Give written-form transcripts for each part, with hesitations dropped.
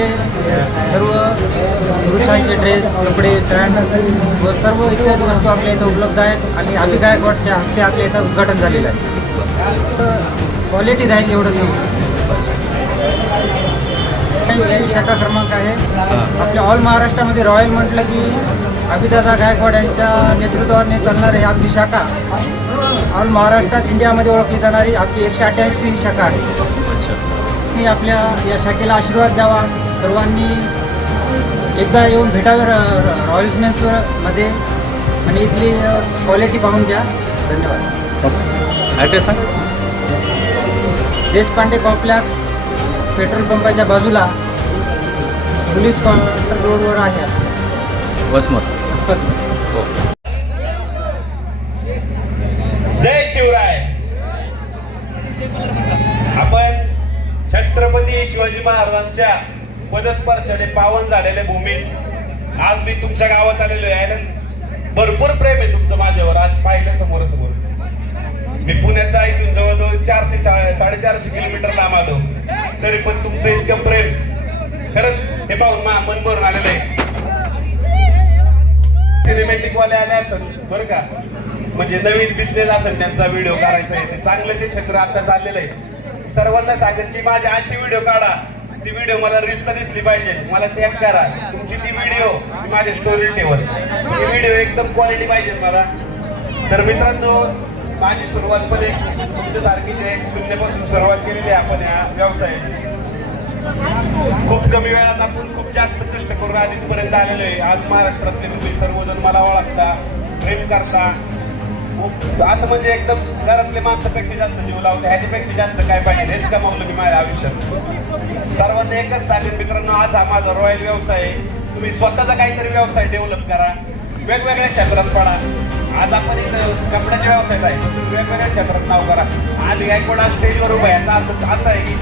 मध्ये सर्व पुरुषांचे ड्रेस, कपडे, पॅन्ट व सर्व इत्यादी वस्तू आपल्या इथं उपलब्ध आहेत आणि अभि गायकवाडच्या हस्ते आपल्या इथं उद्घाटन झालेलं आहे. क्वालिटी राहील एवढं शाखा क्रमांक आहे. आपल्या ऑल महाराष्ट्रामध्ये रॉयल म्हटलं की अभिदादा गायकवाड यांच्या नेतृत्वाने चालणारी आपली शाखा ऑल महाराष्ट्रात इंडियामध्ये ओळखली जाणारी आपली 188वी शाखा आहे. आणि आपल्या या शाखेला आशीर्वाद द्यावा, सर्वांनी एकदा येऊन भेटावे रॉयल्स मेन्समध्ये आणि इथली क्वालिटी पाहून घ्या. धन्यवाद. ॲड्रेस सांग. देशपांडे कॉम्प्लेक्स, पेट्रोल पंपाच्या बाजूला, पोलीस क्वार्टर रोडवर आहे. वसमत. हो. जय शिवराय. आपण छत्रपती शिवाजी महाराजांच्या पदस्पर्शाने पावन झालेल्या भूमीत आज मी तुमच्या गावात आलेलो आहे. भरपूर प्रेम आहे तुमचं माझ्यावर. आज पाहिलं समोरासमोर. मी पुण्याच्या इथून जवळजवळ 400-450 किलोमीटर लांब आलो, तरी पण तुमचं इतकं प्रेम खरंच हे पाहून मन भरून आलेलं आहे. सिनेमॅटिक वाले आले असत बरं का, म्हणजे नवीन बिझनेस असेल त्यांचा व्हिडिओ करायचा आहे, ते चांगलं ते क्षेत्र आता चाललेलं आहे. सर्वांना सांगेल की माझी अशी व्हिडिओ काढा, ती व्हिडिओ मला रिस्क दिसली पाहिजे, मला टॅग करा. तुमची ती व्हिडिओ मी माझ्या स्टोरी ठेवल. ती व्हिडिओ एकदम क्वालिटी पाहिजे मला. तर मित्रांनो, माझी सुरुवात पण एक तुमच्यासारखीच एक शून्यापासून सुरुवात केलेली आहे आपण या व्यवसायाची. खूप कमी वेळात आपण खूप जास्त कष्ट करून आज इथपर्यंत आलेलो आहे. आज महाराष्ट्रातले तुम्ही सर्वजण मला ओळखता, प्रेम करता. असं म्हणजे एकदम घरातल्या माणसापेक्षा जास्त जीव लावते. ह्याच्यापेक्षा जास्त काय पाहिजे, हेच कमावलं मी माझ्या आयुष्यात. सर्वांना एकच सांगेन मित्रांनो, आज हा माझा रॉयल व्यवसाय आहे. तुम्ही स्वतःचा काहीतरी व्यवसाय डेव्हलप करा, वेगवेगळ्या क्षेत्रात पडा. आज आपण इथं कपड्याच्या व्यवसायात आहे, वेगवेगळ्या क्षेत्रात नाव करा. आज गायकवाड स्टेजवर उभा आहे, असं आहे की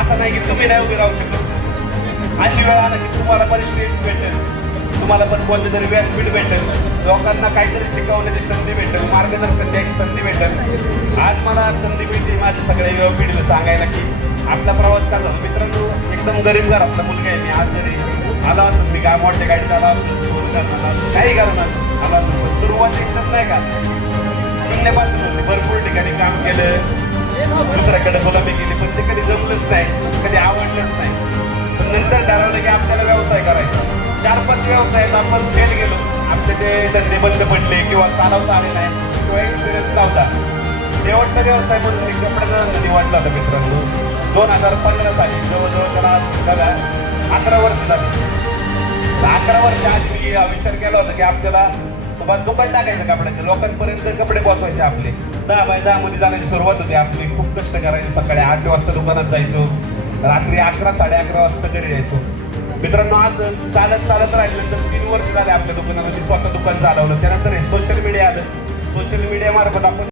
असं नाही की तुम्ही नाही उभे राहू शकत. अशी वेळ आला की तुम्हाला पण स्टेज भेटेल, तुम्हाला पण कोणतं तरी व्यासपीठ भेटेल, लोकांना काहीतरी शिकवण्याची संधी भेटेल, मार्गदर्शन द्यायची संधी भेटेल. आज मला संधी मिळते माझ्या सगळ्या पिढीला सांगायला की आपला प्रवास कसा. मित्रांनो, एकदम गरीब घरातला मुलगा आहे मी. आज जरी आला असं मी काय मोठ्या गाडीत आला काही करणार आला असं, पण सुरुवात एकदम नाही का शून्यापासून होते. भरपूर ठिकाणी काम केलं, दुसऱ्याकडे गुलामी केली, पण ते कधी जमलंच नाही, कधी आवडलंच नाही. पण नंतर ठरवलं की आपल्याला व्यवसाय करायचा. 4-5 व्यवसायात आपण फेल गेलो, आमचे ते धंदे बंद पडले किंवा चालवता आले नाही किंवा एक्सपिरियन्स नव्हता. शेवटचा व्यवसाय म्हणून एक कपड्याचा धंदा निवडला होता मित्रांनो. 2015 साली जवळजवळ त्याला बघा 11 वर्ष झाली. 11 वर्ष आज मी विचार केला होता की आपल्याला दुकान टाकायचं कपड्याचं, लोकांपर्यंत कपडे पोहोचवायचे. आपले 10 बाय 10 मध्ये जाण्याची सुरुवात होती आपली. खूप कष्ट करायचो. सकाळी 8 वाजता दुकानात जायचो, रात्री 11-11:30 वाजता घरी यायचो. मित्रांनो, आज चालत राहिल्यानंतर 3 वर्ष झाले आपल्या दुकानामध्ये स्वतः दुकान चालवलं. त्यानंतर हे सोशल मीडिया आलं. सोशल मीडिया मार्फत आपण